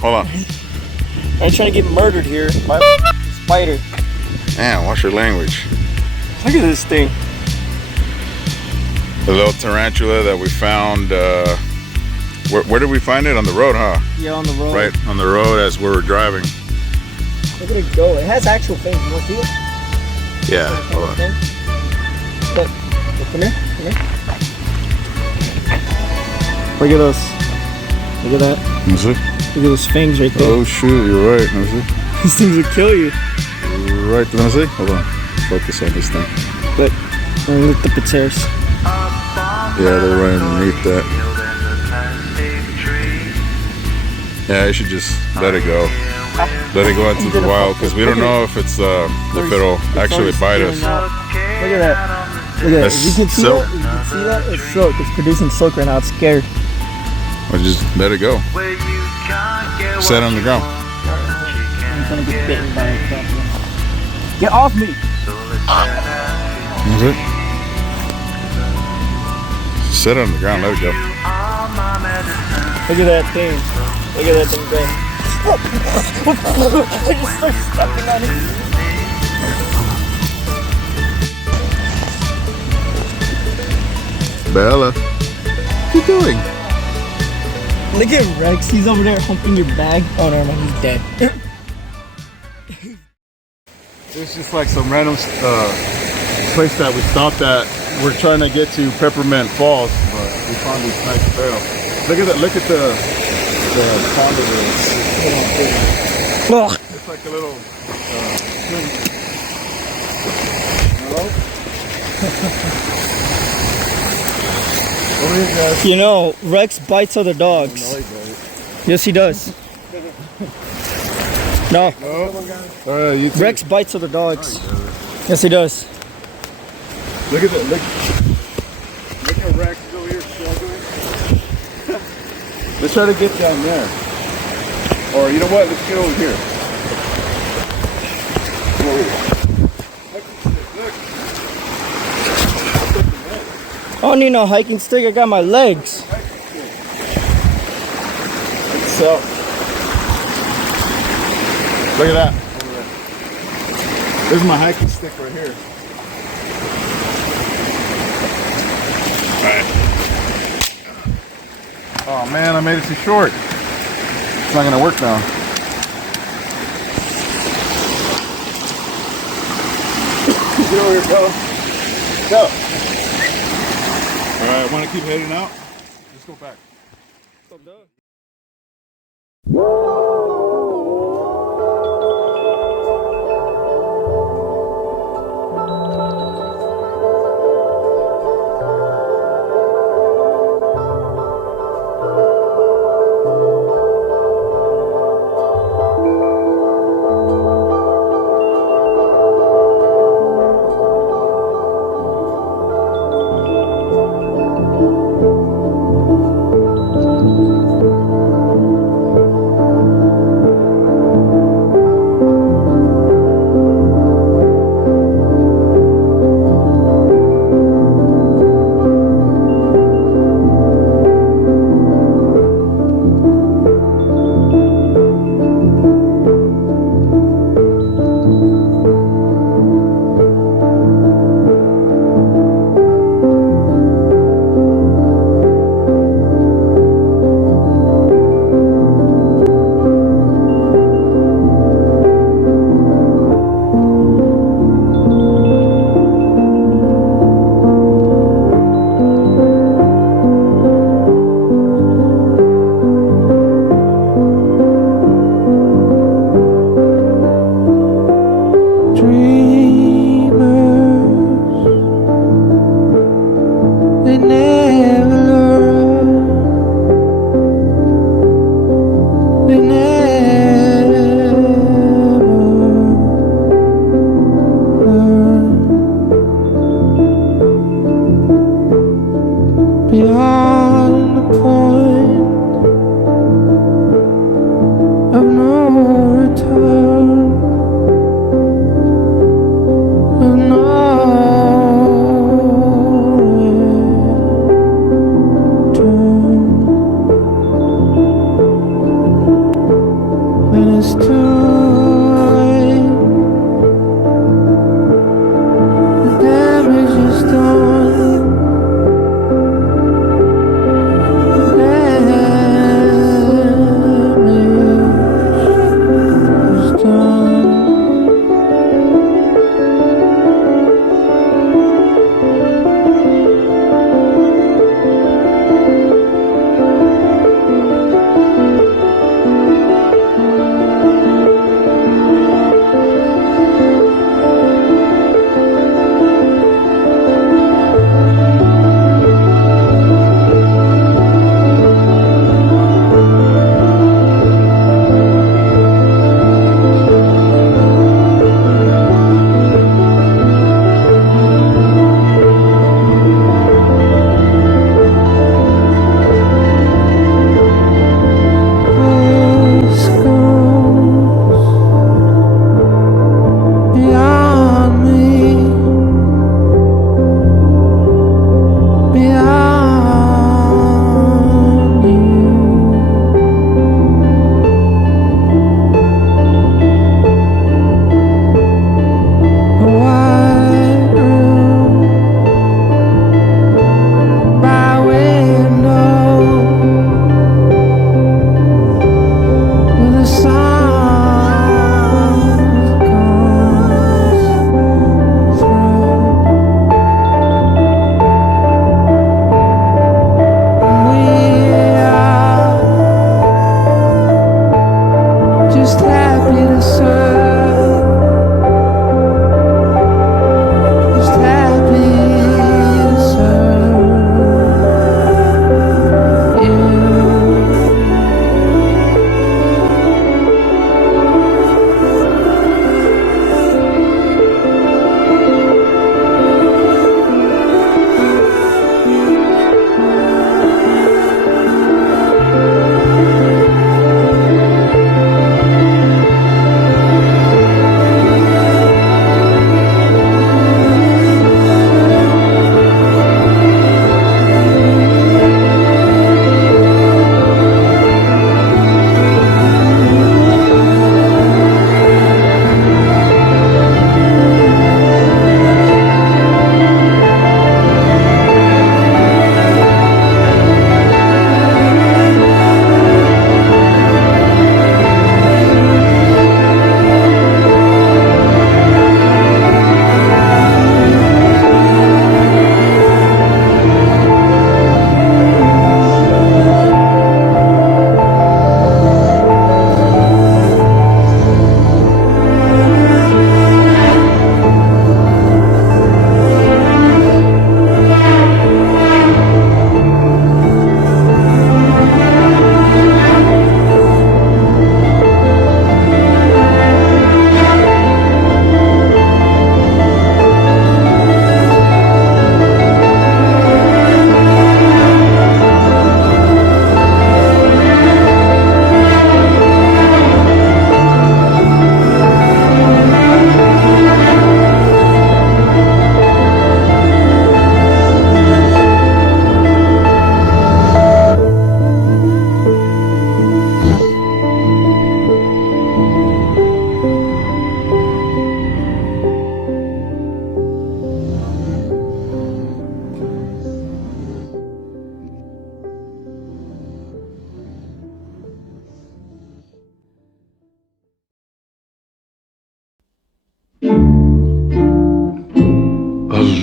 Hold on. I'm trying to get murdered here by a spider. Man, watch your language. Look at this thing. The little tarantula that we found. Where did we find it? On the road, huh? Yeah, on the road. Right on the road as we were driving. Look at it go. It has actual things. You want to see it? Yeah. Hold on. Look, come here. Come here. Look at those. Look at that. Let me see. Look at those fangs right there. Oh shoot, you're right. Let me see. These things will kill you. You're right. Let me see. Hold on. Focus on this thing. Look. Lift up its hairs. Yeah, they're right underneath that. Yeah, you should just let it go. Let it go into the wild because we don't know if it's if it'll actually bite us. Look at that. Look at that. You can see that. You can see that. It's silk. It's producing silk right now. It's scared. Well, just let it go. Set on the ground. I'm gonna get bitten by a crocodile. Get off me! Is it? Set it on the ground. Let it go. Look at that thing. Look at that thing go. I just started stepping on it. Bella, what are you doing? Look at Rex. He's over there humping your bag. Oh no, man, he's dead. It's just like some random place that we stopped at. We're trying to get to Peppermint Falls, but we found these nice trails. Look at that! Look at the pond over there. It's like a little Over here, guys. You know, Rex bites other dogs. No, yes, he does. No. You Rex bites other dogs. Yes, he does. Look at that. Look at Rex over here struggling. Let's try to get down there. Or you know what? Let's get over here. Whoa. I don't need no hiking stick. I got my legs. So, look at that. This is my hiking stick right here. Alright. Oh man, I made it too short. It's not gonna work now. Get over here, fella. Go. Alright, wanna keep heading out? Let's go back.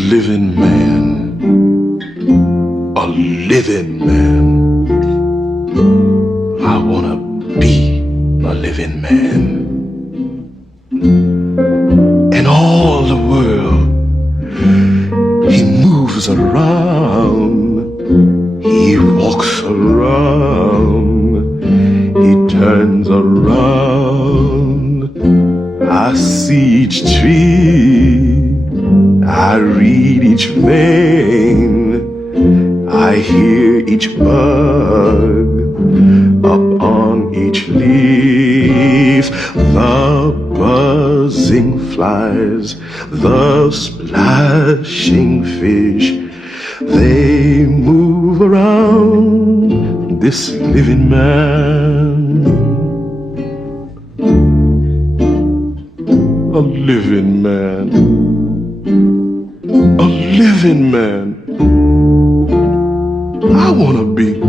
living man. A living man. I wanna be a living man. In all the world, he moves around, he walks around, he turns around. I see each tree, I read each vein, I hear each bug up on each leaf. The buzzing flies, the splashing fish, they move around this living man. A living man. A living man. I wanna be